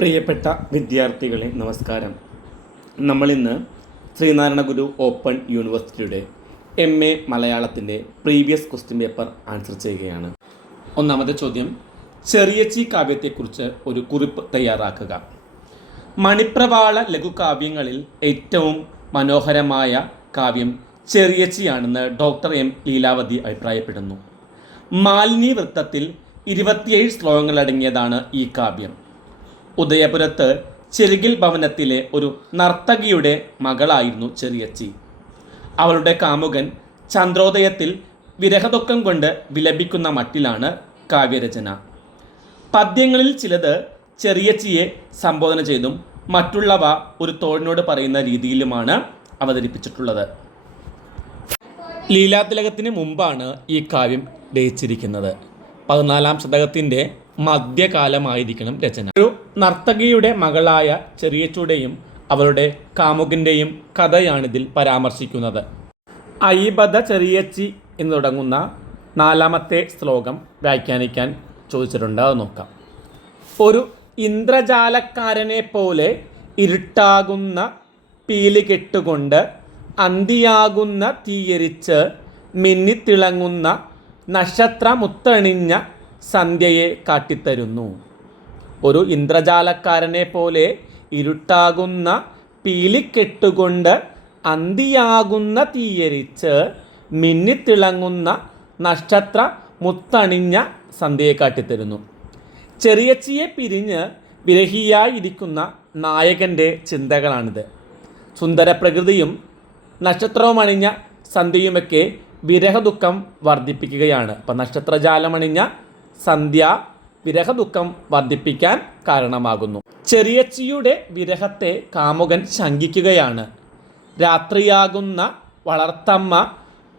പ്രിയപ്പെട്ട വിദ്യാർത്ഥികളെ നമസ്കാരം. നമ്മളിന്ന് ശ്രീനാരായണ ഗുരു ഓപ്പൺ യൂണിവേഴ്സിറ്റിയുടെ എം എ മലയാളത്തിന്റെ പ്രീവിയസ് ക്വസ്റ്റ്യൻ പേപ്പർ ആൻസർ ചെയ്യുകയാണ്. ഒന്നാമത്തെ ചോദ്യം ചെറിയച്ചി കാവ്യത്തെക്കുറിച്ച് ഒരു കുറിപ്പ് തയ്യാറാക്കുക. മണിപ്രവാള ലഘുകാവ്യങ്ങളിൽ ഏറ്റവും മനോഹരമായ കാവ്യം ചെറിയച്ചിയാണെന്ന് ഡോക്ടർ എം ലീലാവതി അഭിപ്രായപ്പെടുന്നു. മാലിനി വൃത്തത്തിൽ ഇരുപത്തിയേഴ് ശ്ലോകങ്ങളടങ്ങിയതാണ് ഈ കാവ്യം. ഉദയപുരത്ത് ചെറുകിൽ ഭവനത്തിലെ ഒരു നർത്തകിയുടെ മകളായിരുന്നു ചെറിയച്ചി. അവളുടെ കാമുകൻ ചന്ദ്രോദയത്തിൽ വിരഹദുഃഖം കൊണ്ട് വിലപിക്കുന്ന മട്ടിലാണ് കാവ്യരചന. പദ്യങ്ങളിൽ ചിലത് ചെറിയച്ചിയെ സംബോധന ചെയ്തും മറ്റുള്ളവ ഒരു തോഴിനോട് പറയുന്ന രീതിയിലുമാണ് അവതരിപ്പിച്ചിട്ടുള്ളത്. ലീലാതിലകത്തിന് മുമ്പാണ് ഈ കാവ്യം രചിച്ചിരിക്കുന്നത്. പതിനാലാം ശതകത്തിന്റെ മധ്യകാലമായിരിക്കണം രചന. ഒരു നർത്തകിയുടെ മകളായ ചെറിയച്ചൂടെയും അവളുടെ കാമുകിന്റെയും കഥയാണിതിൽ പരാമർശിക്കുന്നത്. ഐബദ ചെറിയച്ചി എന്ന് തുടങ്ങുന്ന നാലാമത്തെ ശ്ലോകം വ്യാഖ്യാനിക്കാൻ ചോദിച്ചിട്ടുണ്ട്. അത് നോക്കാം. ഒരു ഇന്ദ്രജാലക്കാരനെ പോലെ ഇരുട്ടാകുന്ന പീലി കെട്ടുകൊണ്ട് അന്തിയാകുന്ന തീയരിച്ച് മിന്നിത്തിളങ്ങുന്ന നക്ഷത്രമുത്തണിഞ്ഞ സന്ധ്യയെ കാട്ടിത്തരുന്നു. ഒരു ഇന്ദ്രജാലക്കാരനെ പോലെ ഇരുട്ടാകുന്ന പീലിക്കെട്ടുകൊണ്ട് അന്തിയാകുന്ന തീയരിച്ച് മിന്നിത്തിളങ്ങുന്ന നക്ഷത്ര മുത്തണിഞ്ഞ സന്ധ്യയെ കാട്ടിത്തരുന്നു. ചെറിയച്ചിയെ പിരിഞ്ഞ് വിരഹിയായിരിക്കുന്ന നായകന്റെ ചിന്തകളാണിത്. സുന്ദര പ്രകൃതിയും നക്ഷത്രവുമണിഞ്ഞ സന്ധ്യയുമൊക്കെ വിരഹദുഃഖം വർദ്ധിപ്പിക്കുകയാണ്. അപ്പം നക്ഷത്രജാലമണിഞ്ഞ സന്ധ്യ വിരഹദുഃഖം വർദ്ധിപ്പിക്കാൻ കാരണമാകുന്നു. ചെറിയച്ചിയുടെ വിരഹത്തെ കാമുകൻ ശങ്കിക്കുകയാണ്. രാത്രിയാകുന്ന വളർത്തമ്മ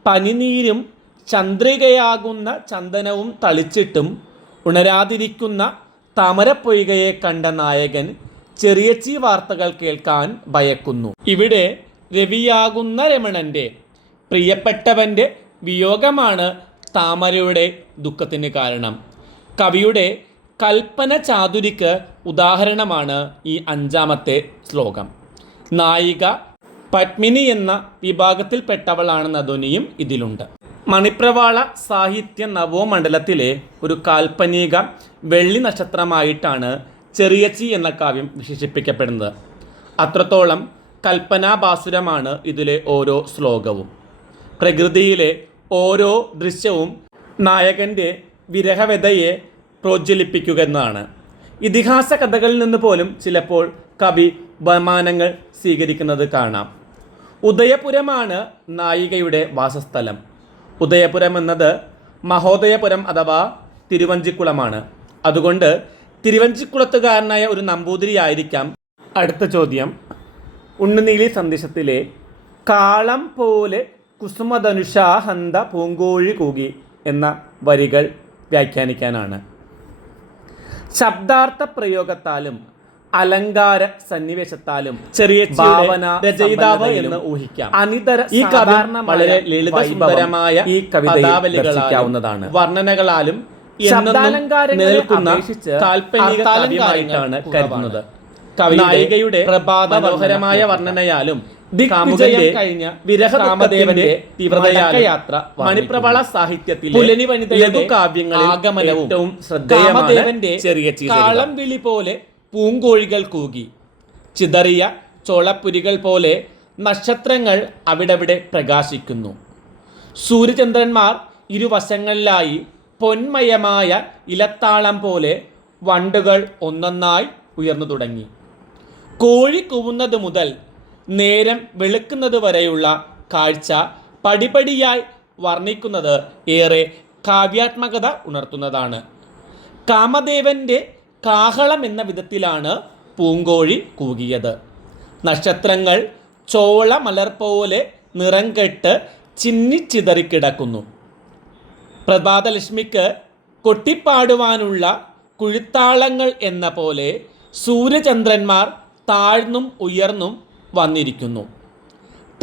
പനിനീരും ചന്ദ്രികയാകുന്ന ചന്ദനവും തളിച്ചിട്ടും ഉണരാതിരിക്കുന്ന താമരപ്പൊയ്കയെ കണ്ട നായകൻ ചെറിയച്ചി വാർത്തകൾ കേൾക്കാൻ ഭയക്കുന്നു. ഇവിടെ രവിയാകുന്ന രമണന്റെ പ്രിയപ്പെട്ടവന്റെ വിയോഗമാണ് താമരയുടെ ദുഃഖത്തിന് കാരണം. കവിയുടെ കൽപ്പന ചാതുരിക്ക് ഉദാഹരണമാണ് ഈ അഞ്ചാമത്തെ ശ്ലോകം. നായിക പത്മിനി എന്ന വിഭാഗത്തിൽപ്പെട്ടവളാണെന്ന ധ്വനിയും ഇതിലുണ്ട്. മണിപ്രവാള സാഹിത്യ നവോമണ്ഡലത്തിലെ ഒരു കാൽപ്പനിക വെള്ളി നക്ഷത്രമായിട്ടാണ് ചെറിയച്ചി എന്ന കാവ്യം വിശേഷിപ്പിക്കപ്പെടുന്നത്. അത്രത്തോളം കൽപ്പനാഭാസുരമാണ് ഇതിലെ ഓരോ ശ്ലോകവും. പ്രകൃതിയിലെ ഓരോ ദൃശ്യവും നായകന്റെ വിരഹവ്യതയെ പ്രോജ്വലിപ്പിക്കുക എന്നതാണ് ഇതിഹാസ കഥകളിൽ നിന്ന് പോലും ചിലപ്പോൾ കവി ബഹുമാനങ്ങൾ സ്വീകരിക്കുന്നത് കാണാം. ഉദയപുരമാണ് നായികയുടെ വാസസ്ഥലം. ഉദയപുരം എന്നത് മഹോദയപുരം അഥവാ തിരുവഞ്ചിക്കുളമാണ്. അതുകൊണ്ട് തിരുവഞ്ചിക്കുളത്തുകാരനായ ഒരു നമ്പൂതിരിയായിരിക്കാം അടുത്ത ചോദ്യം. ഉണ്ണുനീലി സന്ദേശത്തിലെ കാളം പോലെ കുസുമധനുഷാഹന്ത പൂങ്കോഴി കൂകി എന്ന വരികൾ വ്യാഖ്യാനിക്കാനാണ്. ശബ്ദാർത്ഥ പ്രയോഗത്താലും അലങ്കാര സന്നിവേശത്താലും ചെറിയ ഭാവന രചയിതാവ് എന്ന് ഊഹിക്കാം. അനിതര ഈ സാധാരണ വളരെ ലളിതസുന്ദരമായ ഈ കവിതാവലികളാവുന്നതാണ് വർണനകളാലും നിൽക്കുന്ന കാൽപ്പനിക കാവ്യമായിട്ടാണ് കരുതുന്നത്. നായികയുടെ പ്രഭാത മനോഹരമായ വർണനയാലും ദിഗ്വിജയം കഴിഞ്ഞ വിരഹകാമദേവന്റെ തീവ്രതയാത്ര മണിപ്രഭള സാഹിത്യത്തിലെ ലഘുകാവ്യങ്ങളിൽ ആഗമനവും ഏറ്റവും ശ്രദ്ധേയമാണ് ചെറിയ കാളം വിളി പോലെ പൂങ്കോഴികൾ കൂകി. ചിതറിയ ചോളപ്പുരികൾ പോലെ നക്ഷത്രങ്ങൾ അവിടവിടെ പ്രകാശിക്കുന്നു. സൂര്യചന്ദ്രന്മാർ ഇരുവശങ്ങളിലായി പൊന്മയമായ ഇലത്താളം പോലെ വണ്ടുകൾ ഒന്നൊന്നായി ഉയർന്നു തുടങ്ങി. കോഴി കൂവുന്നത് മുതൽ നേരം വെളുക്കുന്നത് വരെയുള്ള കാഴ്ച പടിപടിയായി വർണിക്കുന്നത് ഏറെ കാവ്യാത്മകത ഉണർത്തുന്നതാണ്. കാമദേവന്റെ കാഹളം എന്ന വിധത്തിലാണ് പൂങ്കോഴി കൂകിയത്. നക്ഷത്രങ്ങൾ ചോള മലർ പോലെ നിറം കെട്ട് ചിന്നിച്ചിതറിക്കിടക്കുന്നു. പ്രഭാതലക്ഷ്മിക്ക് കൊട്ടിപ്പാടുവാനുള്ള കുഴുത്താളങ്ങൾ എന്ന പോലെ സൂര്യചന്ദ്രന്മാർ താഴ്ന്നും ഉയർന്നും വന്നിരിക്കുന്നു.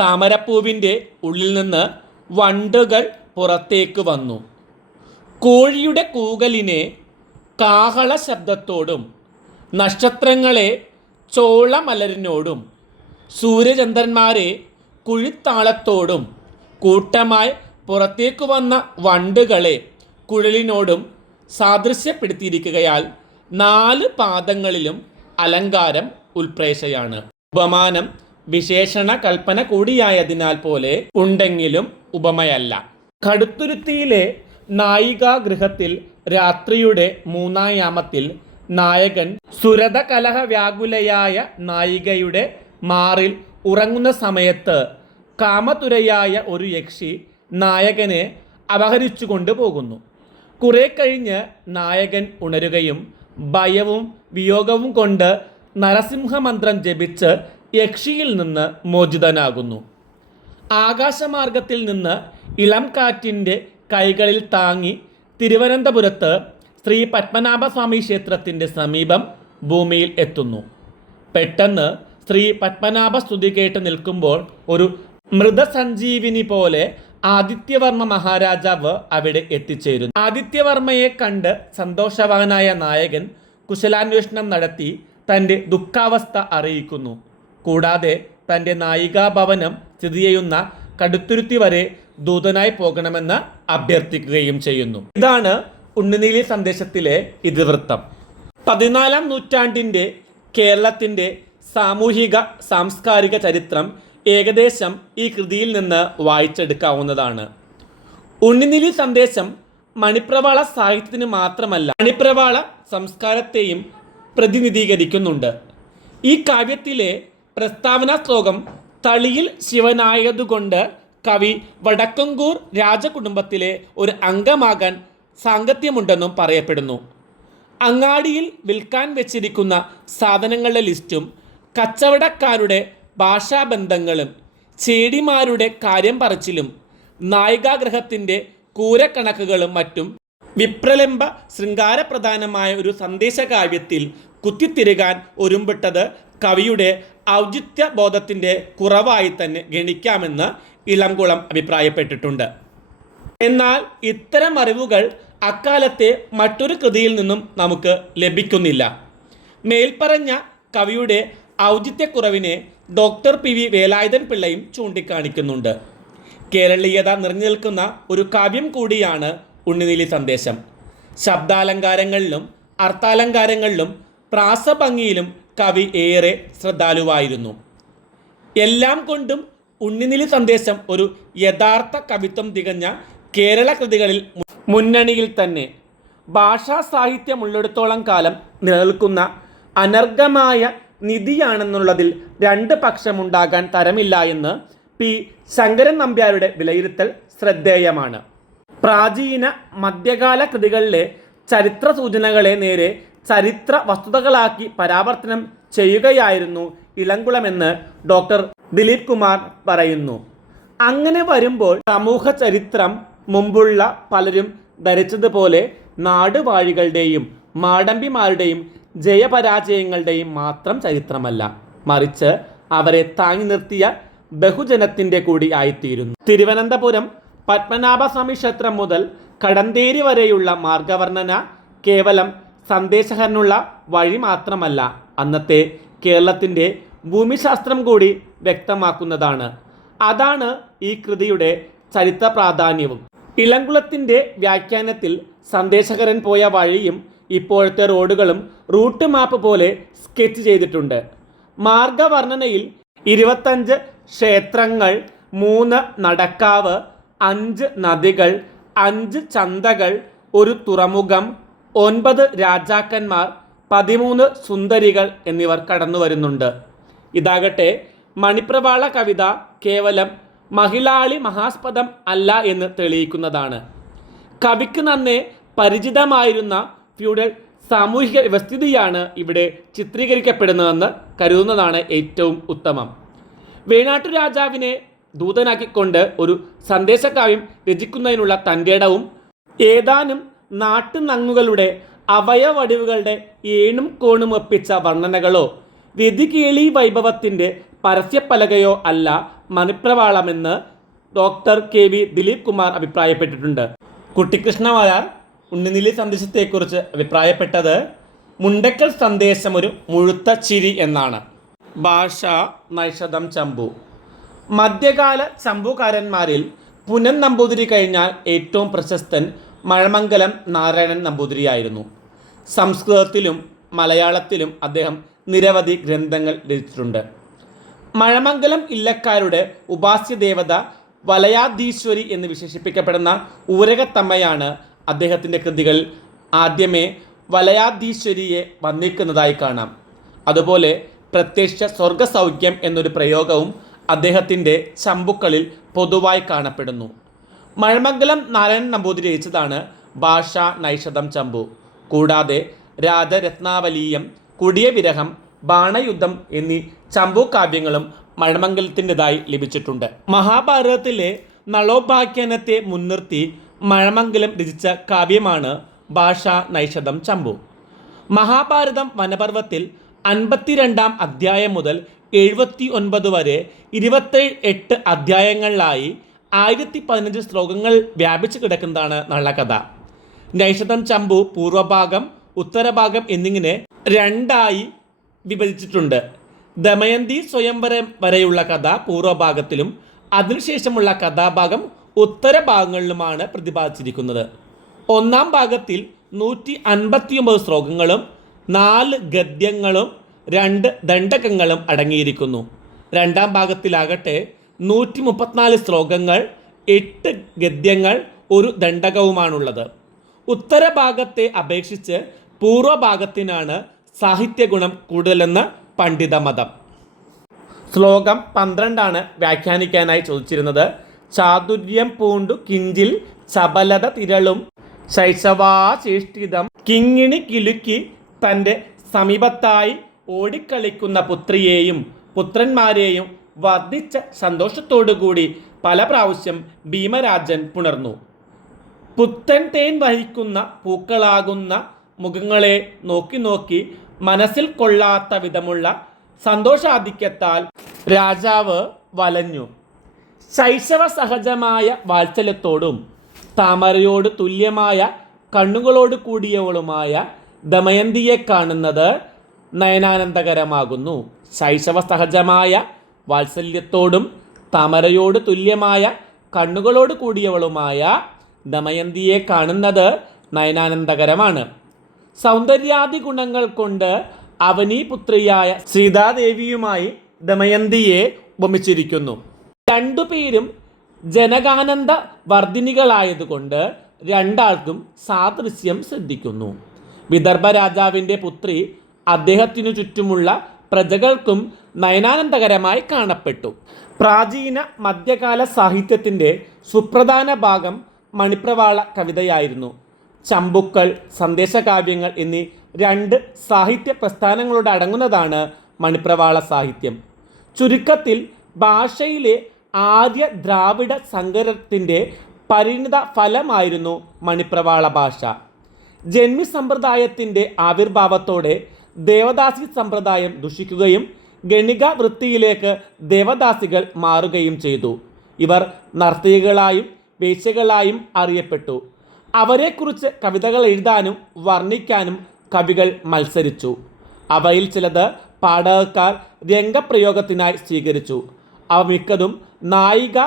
താമരപ്പൂവിന്റെ ഉള്ളിൽ നിന്ന് വണ്ടുകൾ പുറത്തേക്ക് വന്നു. കോഴിയുടെ കൂകലിനെ കാഹള ശബ്ദത്തോടും നക്ഷത്രങ്ങളെ ചോളമലരിനോടും സൂര്യചന്ദ്രന്മാരെ കുഴിത്താളത്തോടും കൂട്ടമായി പുറത്തേക്ക് വന്ന വണ്ടുകളെ കുഴലിനോടും സാദൃശ്യപ്പെടുത്തിയിരിക്കുകയാൽ നാല് പാദങ്ങളിലും അലങ്കാരം ഉൽപ്രേക്ഷയാണ് ഉപമാനം വിശേഷണ കൽപ്പന കൂടിയായതിനാൽ പോലെ ഉണ്ടെങ്കിലും ഉപമയല്ല. കടുത്തുരുത്തിയിലെ നായികാഗൃഹത്തിൽ രാത്രിയുടെ മൂന്നാം യാമത്തിൽ നായകൻ സുരത കലഹ വ്യാകുലയായ നായികയുടെ മാറിൽ ഉറങ്ങുന്ന സമയത്ത് കാമതുരയായ ഒരു യക്ഷി നായകനെ അപഹരിച്ചു കൊണ്ടുപോകുന്നു കുറെ കഴിഞ്ഞ് നായകൻ ഉണരുകയും ഭയവും വിയോഗവും കൊണ്ട് നരസിംഹമന്ത്രം ജപിച്ച് യക്ഷിയിൽ നിന്ന് മോചിതനാകുന്നു. ആകാശമാർഗത്തിൽ നിന്ന് ഇളം കാറ്റിന്റെ കൈകളിൽ താങ്ങി തിരുവനന്തപുരത്ത് ശ്രീ പത്മനാഭസ്വാമി ക്ഷേത്രത്തിന്റെ സമീപം ഭൂമിയിൽ എത്തുന്നു. പെട്ടെന്ന് ശ്രീ പത്മനാഭ സ്തുതി കേട്ട് നിൽക്കുമ്പോൾ ഒരു മൃതസഞ്ജീവിനി പോലെ ആദിത്യവർമ്മ മഹാരാജാവ് അവിടെ എത്തിച്ചേരുന്നു. ആദിത്യവർമ്മയെ കണ്ട് സന്തോഷവാനായ നായകൻ കുശലാന്വേഷണം നടത്തി തന്റെ ദുഃഖാവസ്ഥ അറിയിക്കുന്നു. കൂടാതെ തന്റെ നായികാഭവനം സ്ഥിതി ചെയ്യുന്ന കടുത്തുരുത്തി വരെ ദൂതനായി പോകണമെന്ന് അഭ്യർത്ഥിക്കുകയും ചെയ്യുന്നു. ഇതാണ് ഉണ്ണിനീലി സന്ദേശത്തിലെ ഇതിവൃത്തം. പതിനാലാം നൂറ്റാണ്ടിന്റെ കേരളത്തിന്റെ സാമൂഹിക സാംസ്കാരിക ചരിത്രം ഏകദേശം ഈ കൃതിയിൽ നിന്ന് വായിച്ചെടുക്കാവുന്നതാണ്. ഉണ്ണിനിലി സന്ദേശം മണിപ്രവാള സാഹിത്യത്തിന് മാത്രമല്ല മണിപ്രവാള സംസ്കാരത്തെയും പ്രതിനിധീകരിക്കുന്നുണ്ട്. ഈ കാവ്യത്തിലെ പ്രസ്താവന ശ്ലോകം തളിയിൽ ശിവനായതുകൊണ്ട് കവി വടക്കങ്കൂർ രാജകുടുംബത്തിലെ ഒരു അംഗമാകാൻ സാങ്കത്യമുണ്ടെന്നും പറയപ്പെടുന്നു. അങ്ങാടിയിൽ വിൽക്കാൻ വെച്ചിരിക്കുന്ന സാധനങ്ങളുടെ ലിസ്റ്റും കച്ചവടക്കാരുടെ ഭാഷാബന്ധങ്ങളും ചേടിമാരുടെ കാര്യം പറച്ചിലും നായികാഗ്രഹത്തിന്റെ കൂരക്കണക്കുകളും മറ്റും വിപ്രലംബ ശൃംഗാരപ്രധാനമായ ഒരു സന്ദേശകാവ്യത്തിൽ കുത്തിത്തിരുകാൻ ഒരുമ്പിട്ടത് കവിയുടെ ഔചിത്യ ബോധത്തിന്റെ കുറവായി തന്നെ ഗണിക്കാമെന്ന് ഇളംകുളം അഭിപ്രായപ്പെട്ടിട്ടുണ്ട്. എന്നാൽ ഇത്തരം അറിവുകൾ അക്കാലത്തെ മറ്റൊരു കൃതിയിൽ നിന്നും നമുക്ക് ലഭിക്കുന്നില്ല. മേൽപ്പറഞ്ഞ കവിയുടെ ഔചിത്യക്കുറവിനെ ഡോക്ടർ പി വി വേലായുധൻ പിള്ളയും ചൂണ്ടിക്കാണിക്കുന്നുണ്ട്. കേരളീയത നിറഞ്ഞു നിൽക്കുന്ന ഒരു കാവ്യം കൂടിയാണ് ഉണ്ണിനീലി സന്ദേശം. ശബ്ദാലങ്കാരങ്ങളിലും അർത്ഥാലങ്കാരങ്ങളിലും പ്രാസഭംഗിയിലും കവി ഏറെ ശ്രദ്ധാലുവായിരുന്നു. എല്ലാം കൊണ്ടും ഉണ്ണിനിലി സന്ദേശം ഒരു യഥാർത്ഥ കവിത്വം തികഞ്ഞ കേരള കൃതികളിൽ മുന്നണിയിൽ തന്നെ ഭാഷാ സാഹിത്യം ഉള്ളിടത്തോളം കാലം നിലനിൽക്കുന്ന അനർഘമായ നിധിയാണെന്നുള്ളതിൽ രണ്ട് പക്ഷമുണ്ടാകാൻ തരമില്ല എന്ന് പി ശങ്കരൻ നമ്പ്യാരുടെ വിലയിരുത്തൽ ശ്രദ്ധേയമാണ്. പ്രാചീന മധ്യകാല കൃതികളിലെ ചരിത്ര സൂചനകളെ നേരെ ചരിത്ര വസ്തുതകളാക്കി പരാവർത്തനം ചെയ്യുകയായിരുന്നു ഇളംകുളമെന്ന് ഡോക്ടർ ദിലീപ് കുമാർ പറയുന്നു. അങ്ങനെ വരുമ്പോൾ സമൂഹ ചരിത്രം മുമ്പുള്ള പലരും ധരിച്ചതുപോലെ നാടുവാഴികളുടെയും മാടമ്പിമാരുടെയും ജയപരാജയങ്ങളുടെയും മാത്രം ചരിത്രമല്ല. മറിച്ച് അവരെ താങ്ങി നിർത്തിയ ബഹുജനത്തിന്റെ കൂടി ആയിത്തീരുന്നു. തിരുവനന്തപുരം പത്മനാഭസ്വാമി ക്ഷേത്രം മുതൽ കടന്തേരി വരെയുള്ള മാർഗവർണന കേവലം സന്ദേശഹരനുള്ള വഴി മാത്രമല്ല അന്നത്തെ കേരളത്തിന്റെ ഭൂമിശാസ്ത്രം കൂടി വ്യക്തമാക്കുന്നതാണ്. അതാണ് ഈ കൃതിയുടെ ചരിത്ര പ്രാധാന്യവും ഇളംകുളത്തിന്റെ വ്യാഖ്യാനത്തിൽ സന്ദേശകരൻ പോയ വഴിയും ഇപ്പോഴത്തെ റോഡുകളും റൂട്ട് മാപ്പ് പോലെ സ്കെച്ച് ചെയ്തിട്ടുണ്ട്. മാർഗവർണനയിൽ ഇരുപത്തഞ്ച് ക്ഷേത്രങ്ങൾ മൂന്ന് നടക്കാവ് അഞ്ച് നദികൾ അഞ്ച് ചന്തകൾ ഒരു തുറമുഖം ഒൻപത് രാജാക്കന്മാർ പതിമൂന്ന് സുന്ദരികൾ എന്നിവർ കടന്നു വരുന്നുണ്ട്. ഇതാകട്ടെ മണിപ്രവാള കവിത കേവലം മഹിളാളി മഹാസ്പദം അല്ല എന്ന് തെളിയിക്കുന്നതാണ്. കവിക്ക് നന്നെ പരിചിതമായിരുന്ന ഫ്യൂഡൽ സാമൂഹിക വ്യവസ്ഥിതിയാണ് ഇവിടെ ചിത്രീകരിക്കപ്പെടുന്നതെന്ന് കരുതുന്നതാണ് ഏറ്റവും ഉത്തമം. വേണാട്ടു രാജാവിനെ ദൂതനാക്കിക്കൊണ്ട് ഒരു സന്ദേശകാവ്യം രചിക്കുന്നതിനുള്ള തന്റെ ഇടവും ഏതാനും നാട്ടുനങ്ങുകളുടെ അവയവടിവുകളുടെ ഏണും കോണും ഒപ്പിച്ച വർണനകളോ രതികേളി വൈഭവത്തിന്റെ പരസ്യപ്പലകയോ അല്ല മണിപ്രവാളമെന്ന് doctor K V Dileep Kumar അഭിപ്രായപ്പെട്ടിട്ടുണ്ട്. Kuttikrishna വായാർ ഉണ്ണിനിലി സന്ദേശത്തെക്കുറിച്ച് അഭിപ്രായപ്പെട്ടത് മുണ്ടക്കൽ സന്ദേശം ഒരു മുഴുത്ത ചിരി എന്നാണ്. ഭാഷ നൈഷതം ചമ്പു. മധ്യകാല ചമ്പുകാരന്മാരിൽ പുനൻ നമ്പൂതിരി കഴിഞ്ഞാൽ ഏറ്റവും പ്രശസ്തൻ മഴമംഗലം നാരായണൻ നമ്പൂതിരിയായിരുന്നു. സംസ്കൃതത്തിലും മലയാളത്തിലും അദ്ദേഹം നിരവധി ഗ്രന്ഥങ്ങൾ രചിച്ചിട്ടുണ്ട്. മഴമംഗലം ഇല്ലക്കാരുടെ ഉപാസ്യ ദേവത വലയാധീശ്വരി എന്ന് വിശേഷിപ്പിക്കപ്പെടുന്ന ഊരകത്തമ്മയാണ് അദ്ദേഹത്തിന്റെ കൃതികൾ ആദ്യമേ വലയാധീശ്വരിയെ വന്നിരിക്കുന്നതായി കാണാം. അതുപോലെ പ്രത്യക്ഷ സ്വർഗസൗഖ്യം എന്നൊരു പ്രയോഗവും അദ്ദേഹത്തിന്റെ ചമ്പുക്കളിൽ പൊതുവായി കാണപ്പെടുന്നു. മഴമംഗലം നാരായണൻ നമ്പൂതിരി രചിച്ചതാണ് ഭാഷ നൈഷതം ചമ്പു. കൂടാതെ രാജരത്നാവലീയം കുടിയ വിരഹം ബാണയുദ്ധം എന്നീ ചമ്പു കാവ്യങ്ങളും മഴമംഗലത്തിന്റെതായി ലഭിച്ചിട്ടുണ്ട്. മഹാഭാരതത്തിലെ നളോപാഖ്യാനത്തെ മുൻനിർത്തി മഴമംഗലം രചിച്ച കാവ്യമാണ് ഭാഷ നൈഷതം ചമ്പു. മഹാഭാരതം വനപർവത്തിൽ അൻപത്തിരണ്ടാം അധ്യായം മുതൽ എഴുപത്തി ഒൻപത് വരെ ഇരുപത്തേഴ് എട്ട് അധ്യായങ്ങളിലായി ആയിരത്തി പതിനഞ്ച് ശ്ലോകങ്ങൾ വ്യാപിച്ചു കിടക്കുന്നതാണ് നള്ളകഥ നൈഷതം ചമ്പു പൂർവഭാഗം ഉത്തരഭാഗം എന്നിങ്ങനെ രണ്ടായി വിഭജിച്ചിട്ടുണ്ട്. ദമയന്തി സ്വയംവരം വരെയുള്ള കഥ പൂർവഭാഗത്തിലും അതിനുശേഷമുള്ള കഥാഭാഗം ഉത്തരഭാഗങ്ങളിലുമാണ് പ്രതിപാദിച്ചിരിക്കുന്നത്. ഒന്നാം ഭാഗത്തിൽ നൂറ്റി അൻപത്തിയൊമ്പത് ശ്ലോകങ്ങളും നാല് ഗദ്യങ്ങളും രണ്ട് ദണ്ഡകങ്ങളും അടങ്ങിയിരിക്കുന്നു. രണ്ടാം ഭാഗത്തിലാകട്ടെ നൂറ്റി മുപ്പത്തിനാല് ശ്ലോകങ്ങൾ എട്ട് ഗദ്യങ്ങൾ ഒരു ദണ്ഡകവുമാണുള്ളത്. ഉത്തരഭാഗത്തെ അപേക്ഷിച്ച് പൂർവഭാഗത്തിനാണ് സാഹിത്യഗുണം കൂടുതലെന്ന് പണ്ഡിതമതം. ശ്ലോകം പന്ത്രണ്ടാണ് വ്യാഖ്യാനിക്കാനായി ചോദിച്ചിരുന്നത്. ചാതുര്യം പൂണ്ടു കിഞ്ചിൽ ചപലത തിരളും ശൈശവാചേഷ്ടിതം കിങ്ങിണി കിലുക്കി തന്റെ സമീപത്തായി ഓടിക്കളിക്കുന്ന പുത്രിയെയും പുത്രന്മാരെയും വർദ്ധിച്ച സന്തോഷത്തോടുകൂടി പല പ്രാവശ്യം ഭീമരാജൻ പുണർന്നു. പുത്തൻ തേൻ വഹിക്കുന്ന പൂക്കളാകുന്ന മുഖങ്ങളെ നോക്കി നോക്കി മനസ്സിൽ കൊള്ളാത്ത വിധമുള്ള സന്തോഷാധിക്യത്താൽ രാജാവ് വലഞ്ഞു. ശൈശവ സഹജമായ വാത്സല്യത്തോടും താമരയോട് തുല്യമായ കണ്ണുകളോട് കൂടിയവളുമായ ദമയന്തിയെ കാണുന്നത് നയനാനന്ദകരമാകുന്നു. ശൈശവ സഹജമായ വാത്സല്യത്തോടും തമരയോട് തുല്യമായ കണ്ണുകളോട് കൂടിയവളുമായ ദമയന്തിയെ കാണുന്നത് നയനാനന്ദകരമാണ്. സൗന്ദര്യാദി ഗുണങ്ങൾ കൊണ്ട് അവനി അവനീപുത്രിയായ സീതാദേവിയുമായി ദമയന്തിയെ ഉപമിച്ചിരിക്കുന്നു. രണ്ടുപേരും ജനകാനന്ദ വർദ്ധിനികളായതുകൊണ്ട് രണ്ടാൾക്കും സാദൃശ്യം ശ്രദ്ധിക്കുന്നു. വിദർഭ രാജാവിന്റെ പുത്രി അദ്ദേഹത്തിനു ചുറ്റുമുള്ള പ്രജകൾക്കും നയനാനന്ദകരമായി കാണപ്പെട്ടു. പ്രാചീന മധ്യകാല സാഹിത്യത്തിന്റെ സുപ്രധാന ഭാഗം മണിപ്രവാള കവിതയായിരുന്നു. ചമ്പുക്കൾ സന്ദേശകാവ്യങ്ങൾ എന്നീ രണ്ട് സാഹിത്യ പ്രസ്ഥാനങ്ങളോട് അടങ്ങുന്നതാണ് മണിപ്രവാള സാഹിത്യം. ചുരുക്കത്തിൽ ഭാഷയിലെ ആദ്യ ദ്രാവിഡ സങ്കരത്തിന്റെ പരിണിത ഫലമായിരുന്നു മണിപ്രവാള ഭാഷ. ജന്മി സമ്പ്രദായത്തിന്റെ ആവിർഭാവത്തോടെ ദേവദാസി സമ്പ്രദായം ദുഷിക്കുകയും ഗണിക വൃത്തിയിലേക്ക് ദേവദാസികൾ മാറുകയും ചെയ്തു. ഇവർ നർത്തകികളായും വേശ്യകളായും അറിയപ്പെട്ടു. അവരെക്കുറിച്ച് കവിതകൾ എഴുതാനും വർണിക്കാനും കവികൾ മത്സരിച്ചു. അവയിൽ ചിലത് പാഠകക്കാർ രംഗപ്രയോഗത്തിനായി സ്വീകരിച്ചു. അവ മിക്കതും നായിക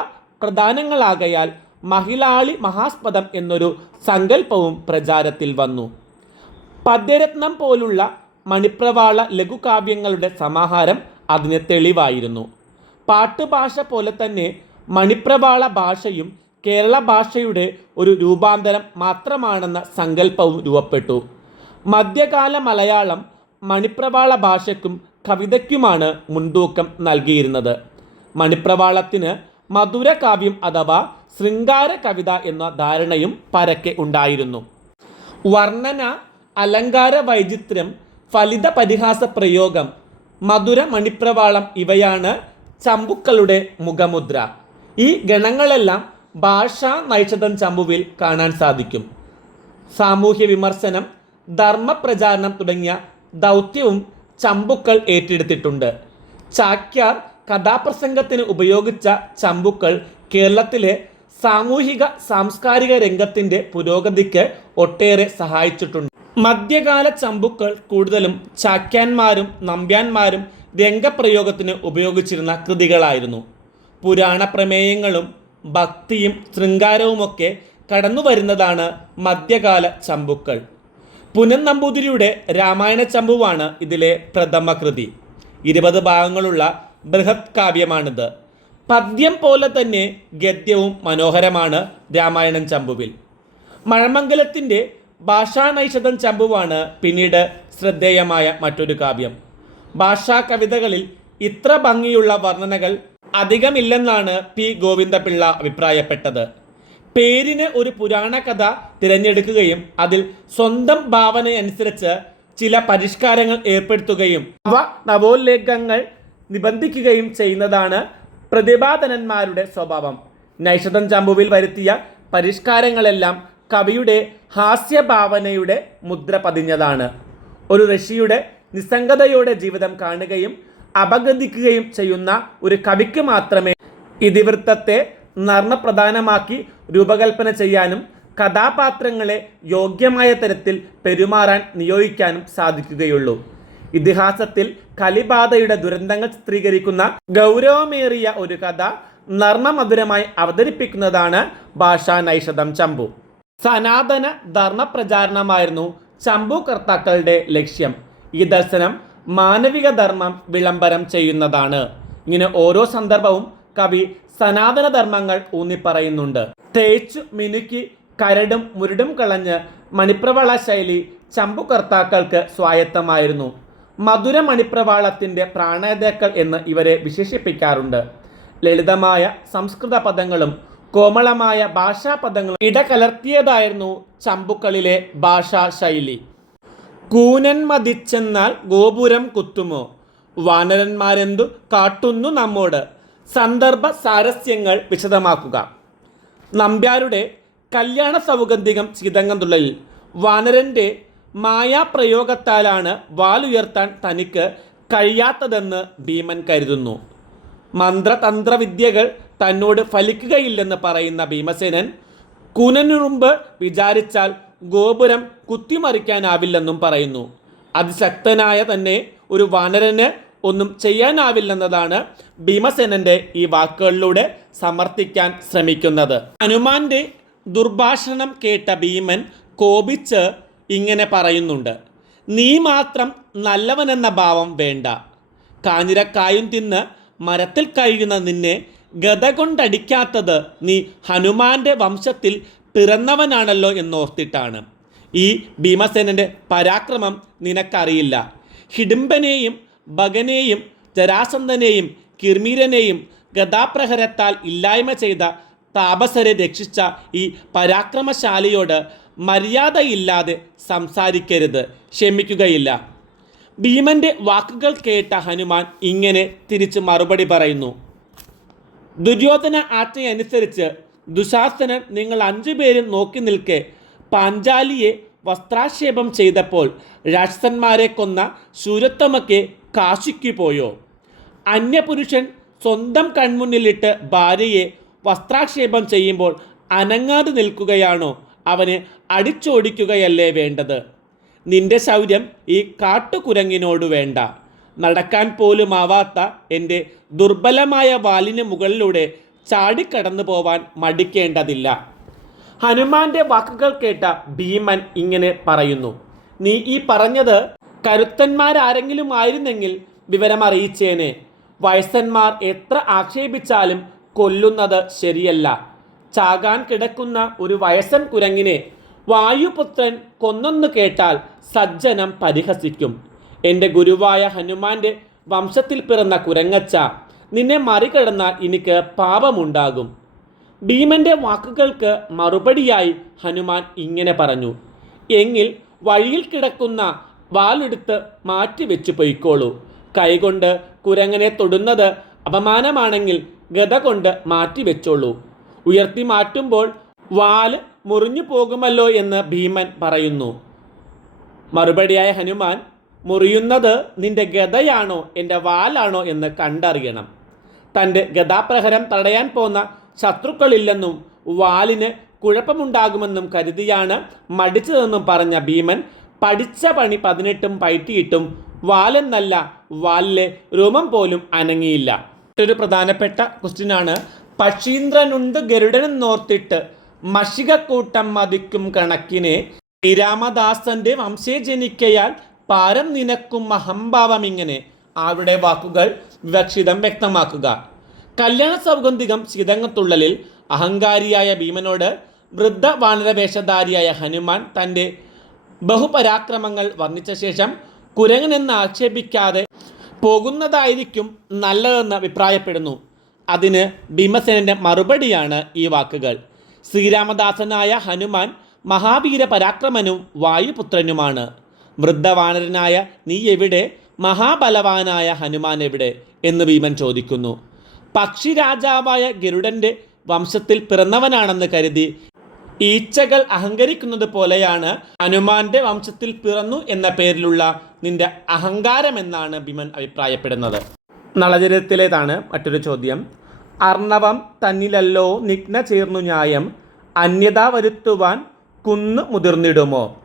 പ്രധാനങ്ങളാകയാൽ മഹിളാളി മഹാസ്പദം എന്നൊരു സങ്കല്പവും പ്രചാരത്തിൽ വന്നു. പദ്യരത്നം പോലുള്ള മണിപ്രവാള ലഘുകാവ്യങ്ങളുടെ സമാഹാരം അതിന് തെളിവായിരുന്നു. പാട്ടുഭാഷ പോലെ തന്നെ മണിപ്രവാള ഭാഷയും കേരള ഭാഷയുടെ ഒരു രൂപാന്തരം മാത്രമാണെന്ന സങ്കല്പവും രൂപപ്പെട്ടു. മധ്യകാല മലയാളം മണിപ്രവാള ഭാഷയ്ക്കും കവിതയ്ക്കുമാണ് മുൻതൂക്കം നൽകിയിരുന്നത്. മണിപ്രവാളത്തിന് മധുരകാവ്യം അഥവാ ശൃംഗാര കവിത എന്ന ധാരണയും പരക്കെ ഉണ്ടായിരുന്നു. വർണന അലങ്കാര വൈചിത്ര്യം ഫലിത പരിഹാസ പ്രയോഗം മധുര മണിപ്രവാളം ഇവയാണ് ചമ്പുക്കളുടെ മുഖമുദ്ര. ഈ ഗണങ്ങളെല്ലാം ഭാഷാ നൈഷതം ചമ്പുവിൽ കാണാൻ സാധിക്കും. സാമൂഹ്യ വിമർശനം ധർമ്മപ്രചാരണം തുടങ്ങിയ ദൗത്യവും ചമ്പുക്കൾ ഏറ്റെടുത്തിട്ടുണ്ട്. ചാക്യാർ കഥാപ്രസംഗത്തിന് ഉപയോഗിച്ച ചമ്പുക്കൾ കേരളത്തിലെ സാമൂഹിക സാംസ്കാരിക രംഗത്തിന്റെ പുരോഗതിക്ക് ഒട്ടേറെ സഹായിച്ചിട്ടുണ്ട്. മധ്യകാല ചമ്പുക്കൾ കൂടുതലും ചാക്യാന്മാരും നമ്പ്യാന്മാരും രംഗപ്രയോഗത്തിന് ഉപയോഗിച്ചിരുന്ന കൃതികളായിരുന്നു. പുരാണ പ്രമേയങ്ങളും ഭക്തിയും ശൃംഗാരവുമൊക്കെ കടന്നു വരുന്നതാണ് മധ്യകാല ചമ്പുക്കൾ. പുനൻ നമ്പൂതിരിയുടെ രാമായണ ചമ്പുവാണ് ഇതിലെ പ്രഥമ കൃതി. ഇരുപത് ഭാഗങ്ങളുള്ള ബൃഹത് കാവ്യമാണിത്. പദ്യം പോലെ തന്നെ ഗദ്യവും മനോഹരമാണ് രാമായണം ചമ്പുവിൽ. മഴമംഗലത്തിന്റെ ഭാഷാനൈഷധം ചമ്പുവാണ് പിന്നീട് ശ്രദ്ധേയമായ മറ്റൊരു കാവ്യം. ഭാഷാ കവിതകളിൽ ഇത്ര ഭംഗിയുള്ള വർണനകൾ അധികമില്ലെന്നാണ് പി. ഗോവിന്ദപിള്ള അഭിപ്രായപ്പെട്ടത്. പേരിന് ഒരു പുരാണ കഥ തിരഞ്ഞെടുക്കുകയും അതിൽ സ്വന്തം ഭാവനയനുസരിച്ച് ചില പരിഷ്കാരങ്ങൾ ഏർപ്പെടുത്തുകയും അവ നവോല്ലേഖങ്ങൾ നിബന്ധിക്കുകയും ചെയ്യുന്നതാണ് പ്രതിഭാധനന്മാരുടെ സ്വഭാവം. നൈഷധം ചമ്പുവിൽ വരുത്തിയ പരിഷ്കാരങ്ങളെല്ലാം കവിയുടെ ഹാസ്യഭാവനയുടെ മുദ്ര പതിഞ്ഞതാണ്. ഒരു ഋഷിയുടെ നിസ്സംഗതയോടെ ജീവിതം കാണുകയും അപഗതിക്കുകയും ചെയ്യുന്ന ഒരു കവിക്ക് മാത്രമേ ഇതിവൃത്തത്തെ നർമ്മപ്രധാനമാക്കി രൂപകൽപ്പന ചെയ്യാനും കഥാപാത്രങ്ങളെ യോഗ്യമായ തരത്തിൽ പെരുമാറാൻ നിയോഗിക്കാനും സാധിക്കുകയുള്ളൂ. ഇതിഹാസത്തിൽ കലിബാധയുടെ ദുരന്തങ്ങൾ ചിത്രീകരിക്കുന്ന ഗൗരവമേറിയ ഒരു കഥ നർമ്മമധുരമായി അവതരിപ്പിക്കുന്നതാണ് ഭാഷാനൈഷതം ചമ്പു. സനാതന ധർമ്മപ്രചാരണമായിരുന്നു ചമ്പു കർത്താക്കളുടെ ലക്ഷ്യം. ഈ ദർശനം മാനവിക ധർമ്മം വിളംബരം ചെയ്യുന്നതാണ്. ഇങ്ങനെ ഓരോ സന്ദർഭവും കവി സനാതന ധർമ്മങ്ങൾ ഊന്നിപ്പറയുന്നുണ്ട്. തേച്ചു മിനുക്കി കരടും മുരടും കളഞ്ഞ് മണിപ്രവാള ശൈലി ചമ്പുകർത്താക്കൾക്ക് സ്വായത്തമായിരുന്നു. മധുര മണിപ്രവാളത്തിന്റെ പ്രാണേതാക്കൾ എന്ന് ഇവരെ വിശേഷിപ്പിക്കാറുണ്ട്. ലളിതമായ സംസ്കൃത പദങ്ങളും കോമളമായ ഭാഷാ പദങ്ങളും ഇടകലർത്തിയതായിരുന്നു ചമ്പുക്കളിലെ ഭാഷാ ശൈലി കൂനൻ മതിച്ചെന്നാൽ ഗോപുരം കുത്തുമോ? വാനരന്മാരെന്തു കാട്ടുന്നു നമ്മോട്? സന്ദർഭ സാരസ്യങ്ങൾ വിശദമാക്കുക. നമ്പ്യാരുടെ കല്യാണ സൗഗന്ധികം ചിതങ്ങന്തുള്ളലിൽ വാനരന്റെ മായാപ്രയോഗത്താലാണ് വാലുയർത്താൻ തനിക്ക് കഴിയാത്തതെന്ന് ഭീമൻ കരുതുന്നു. മന്ത്രതന്ത്രവിദ്യകൾ തന്നോട് ഫലിക്കുകയില്ലെന്ന് പറയുന്ന ഭീമസേനൻ കുനനുറുമ്പ് വിചാരിച്ചാൽ ഗോപുരം കുത്തിമറിക്കാനാവില്ലെന്നും പറയുന്നു. അതിശക്തനായ തന്നെ ഒരു വാനരന് ഒന്നും ചെയ്യാനാവില്ലെന്നതാണ് ഭീമസേനന്റെ ഈ വാക്കുകളിലൂടെ സമർത്ഥിക്കാൻ ശ്രമിക്കുന്നത്. ഹനുമാന്റെ ദുർഭാഷണം കേട്ട ഭീമൻ കോപിച്ച് ഇങ്ങനെ പറയുന്നുണ്ട് നീ മാത്രം നല്ലവനെന്ന ഭാവം വേണ്ട. കാഞ്ഞിരക്കായും തിന്ന് മരത്തിൽ കഴിയുന്ന നിന്നെ ഗത കൊണ്ടടിക്കാത്തത് നീ ഹനുമാന്റെ വംശത്തിൽ പിറന്നവനാണല്ലോ എന്നോർത്തിട്ടാണ്. ഈ ഭീമസേനന്റെ പരാക്രമം നിനക്കറിയില്ല. ഹിഡിംബനെയും ഭഗനെയും ജരാസന്ധനെയും കിർമീരനെയും ഗതാപ്രഹരത്താൽ ഇല്ലായ്മ ചെയ്ത താപസരെ രക്ഷിച്ച ഈ പരാക്രമശാലിയോട് മര്യാദയില്ലാതെ സംസാരിക്കരുത്. ക്ഷമിക്കുകയില്ല. ഭീമന്റെ വാക്കുകൾ കേട്ട ഹനുമാൻ ഇങ്ങനെ തിരിച്ച് മറുപടി പറയുന്നു. ദുര്യോധന ആജ്ഞയനുസരിച്ച് ദുശാസനൻ നിങ്ങൾ അഞ്ചു പേരും നോക്കി നിൽക്കെ പാഞ്ചാലിയെ വസ്ത്രാക്ഷേപം ചെയ്തപ്പോൾ രാക്ഷസന്മാരെ കൊന്ന ശൂരത്വമൊക്കെ കാശിക്ക് പോയോ? അന്യപുരുഷൻ സ്വന്തം കൺമുന്നിലിട്ട് ഭാര്യയെ വസ്ത്രാക്ഷേപം ചെയ്യുമ്പോൾ അനങ്ങാതെ നിൽക്കുകയാണോ? അവനെ അടിച്ചോടിക്കുകയല്ലേ വേണ്ടത്? നിന്റെ ശൗര്യം ഈ കാട്ടുകുരങ്ങിനോട് വേണ്ട. നടക്കാൻ പോലുമാവാത്ത എന്റെ ദുർബലമായ വാലിന് മുകളിലൂടെ ചാടിക്കടന്നു പോവാൻ മടിക്കേണ്ടതില്ല. ഹനുമാന്റെ വാക്കുകൾ കേട്ട ഭീമൻ ഇങ്ങനെ പറയുന്നു നീ ഈ പറഞ്ഞത് കരുത്തന്മാരാരെങ്കിലും ആയിരുന്നെങ്കിൽ വിവരം അറിയിച്ചേനെ വയസ്സന്മാർ എത്ര ആക്ഷേപിച്ചാലും കൊല്ലുന്നത് ശരിയല്ല. ചാകാൻ കിടക്കുന്ന ഒരു വയസ്സൻ കുരങ്ങിനെ വായുപുത്രൻ കൊന്നെന്ന് കേട്ടാൽ സജ്ജനം പരിഹസിക്കും. എന്റെ ഗുരുവായ ഹനുമാന്റെ വംശത്തിൽ പിറന്ന കുരങ്ങച്ച നിന്നെ മറികടന്നാൽ എനിക്ക് പാപമുണ്ടാകും. ഭീമന്റെ വാക്കുകൾക്ക് മറുപടിയായി ഹനുമാൻ ഇങ്ങനെ പറഞ്ഞു എങ്കിൽ വഴിയിൽ കിടക്കുന്ന വാലെടുത്ത് മാറ്റി വെച്ചു പൊയ്ക്കോളൂ. കൈകൊണ്ട് കുരങ്ങനെ തൊടുന്നത് അപമാനമാണെങ്കിൽ ഗത കൊണ്ട് മാറ്റി വെച്ചോളൂ ഉയർത്തി മാറ്റുമ്പോൾ വാൽ മുറിഞ്ഞു പോകുമല്ലോ എന്ന് ഭീമൻ പറയുന്നു. മറുപടിയായ ഹനുമാൻ മുറിയുന്നത് നിന്റെ ഗതയാണോ എന്റെ വാലാണോ എന്ന് കണ്ടറിയണം. തന്റെ ഗതാപ്രഹരം തടയാൻ പോന്ന ശത്രുക്കളില്ലെന്നും വാലിന് കുഴപ്പമുണ്ടാകുമെന്നും കരുതിയാണ് മടിച്ചതെന്നും പറഞ്ഞ ഭീമൻ പഠിച്ച പണി പതിനെട്ടും പയറ്റിയിട്ടും വാലെന്നല്ല വാലിലെ രോമം പോലും അനങ്ങിയില്ല. മറ്റൊരു പ്രധാനപ്പെട്ട ക്വസ്റ്റ്യനാണ് പക്ഷീന്ദ്രനുണ്ട് ഗരുഡനും നോർത്തിട്ട് മഷികക്കൂട്ടം മതിക്കും കണക്കിനെ. ശ്രീരാമദാസന്റെ വംശേ ജനിക്കയാൽ പാരം നിനക്കും അഹംഭാവം ഇങ്ങനെ. അവരുടെ വാക്കുകൾ വിവക്ഷിതം വ്യക്തമാക്കുക. കല്യാണ സൗഗന്ധികം ചിതങ്ങത്തുള്ളലിൽ അഹങ്കാരിയായ ഭീമനോട് വൃദ്ധ വാനരവേഷധാരിയായ ഹനുമാൻ തന്റെ ബഹുപരാക്രമങ്ങൾ വർണിച്ച ശേഷം കുരങ്ങനെന്ന് ആക്ഷേപിക്കാതെ പോകുന്നതായിരിക്കും നല്ലതെന്ന് അഭിപ്രായപ്പെടുന്നു. അതിന് ഭീമസേനന്റെ മറുപടിയാണ് ഈ വാക്കുകൾ. ശ്രീരാമദാസനായ ഹനുമാൻ മഹാവീര പരാക്രമനും വായുപുത്രനുമാണ്. വൃദ്ധവാനരനായ നീ എവിടെ? മഹാബലവാനായ ഹനുമാൻ എവിടെ? എന്ന് ഭീമൻ ചോദിക്കുന്നു. പക്ഷിരാജാവായ ഗരുഡന്റെ വംശത്തിൽ പിറന്നവനാണെന്ന് കരുതി ഈച്ചകൾ അഹങ്കരിക്കുന്നത് പോലെയാണ് ഹനുമാന്റെ വംശത്തിൽ പിറന്നു എന്ന പേരിലുള്ള നിന്റെ അഹങ്കാരമെന്നാണ് ഭീമൻ അഭിപ്രായപ്പെടുന്നത്. നളചരിതത്തിലേതാണ് മറ്റൊരു ചോദ്യം. അർണവം തന്നിലല്ലോ നിഗ്ന ചേർന്നു ന്യായം അന്യത വരുത്തുവാൻ കുന്നു മുതിർന്നിടുമോ?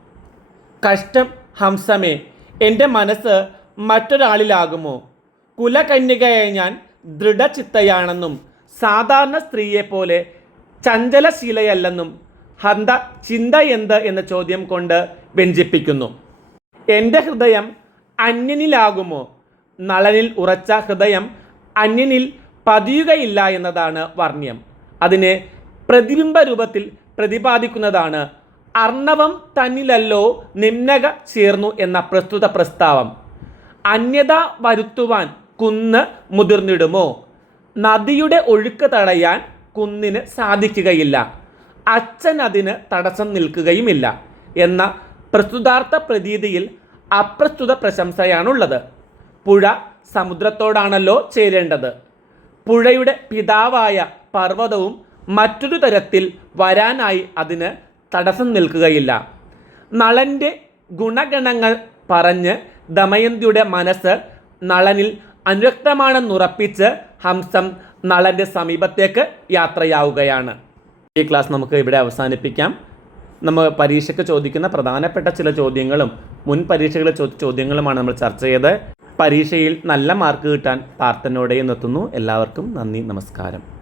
കഷ്ടം ഹംസമേ എന്റെ മനസ്സ് മറ്റൊരാളിലാകുമോ? കുലകന്യകയെ ഞാൻ ദൃഢചിത്തയാണെന്നും സാധാരണ സ്ത്രീയെപ്പോലെ ചഞ്ചലശീലയല്ലെന്നും ഹന്ത ചിന്ത എന്ത് എന്ന ചോദ്യം കൊണ്ട് വ്യഞ്ചിപ്പിക്കുന്നു. എന്റെ ഹൃദയം അന്യനിലാകുമോ? നളനിൽ ഉറച്ച ഹൃദയം അന്യനിൽ പതിയുകയില്ല എന്നതാണ് വർണ്യം അതിനെ പ്രതിബിംബ രൂപത്തിൽ പ്രതിപാദിക്കുന്നതാണ് അർണവം തന്നിലല്ലോ നിമ്നക ചേർന്നു എന്ന പ്രസ്തുത പ്രസ്താവം. അന്യത വരുത്തുവാൻ കുന്ന് മുതിർന്നിടുമോ? നദിയുടെ ഒഴുക്ക് തടയാൻ കുന്നിന് സാധിക്കുകയില്ല. അച്ഛൻ അതിന് തടസ്സം നിൽക്കുകയുമില്ല എന്ന പ്രസ്തുതാർത്ഥ പ്രതീതിയിൽ അപ്രസ്തുത പ്രശംസയാണുള്ളത്. പുഴ സമുദ്രത്തോടാണല്ലോ ചേരേണ്ടത്. പുഴയുടെ പിതാവായ പർവതവും മറ്റൊരു തരത്തിൽ വരാനായി അതിന് തടസ്സം നിൽക്കുകയില്ല. നളന്റെ ഗുണഗണങ്ങൾ പറഞ്ഞ് ദമയന്തിയുടെ മനസ്സ് നളനിൽ അനുരക്തമാണെന്നുറപ്പിച്ച് ഹംസം നളന്റെ സമീപത്തേക്ക് യാത്രയാവുകയാണ്. ഈ ക്ലാസ് നമുക്ക് ഇവിടെ അവസാനിപ്പിക്കാം. നമ്മൾ പരീക്ഷയ്ക്ക് ചോദിക്കുന്ന പ്രധാനപ്പെട്ട ചില ചോദ്യങ്ങളും മുൻ പരീക്ഷകളിലെ ചോദ്യങ്ങളുമാണ് നമ്മൾ ചർച്ച ചെയ്ത് പരീക്ഷയിൽ നല്ല മാർക്ക് കിട്ടാൻ പ്രാർത്ഥനയോടെ നിർത്തുന്നു എല്ലാവർക്കും നന്ദി നമസ്കാരം.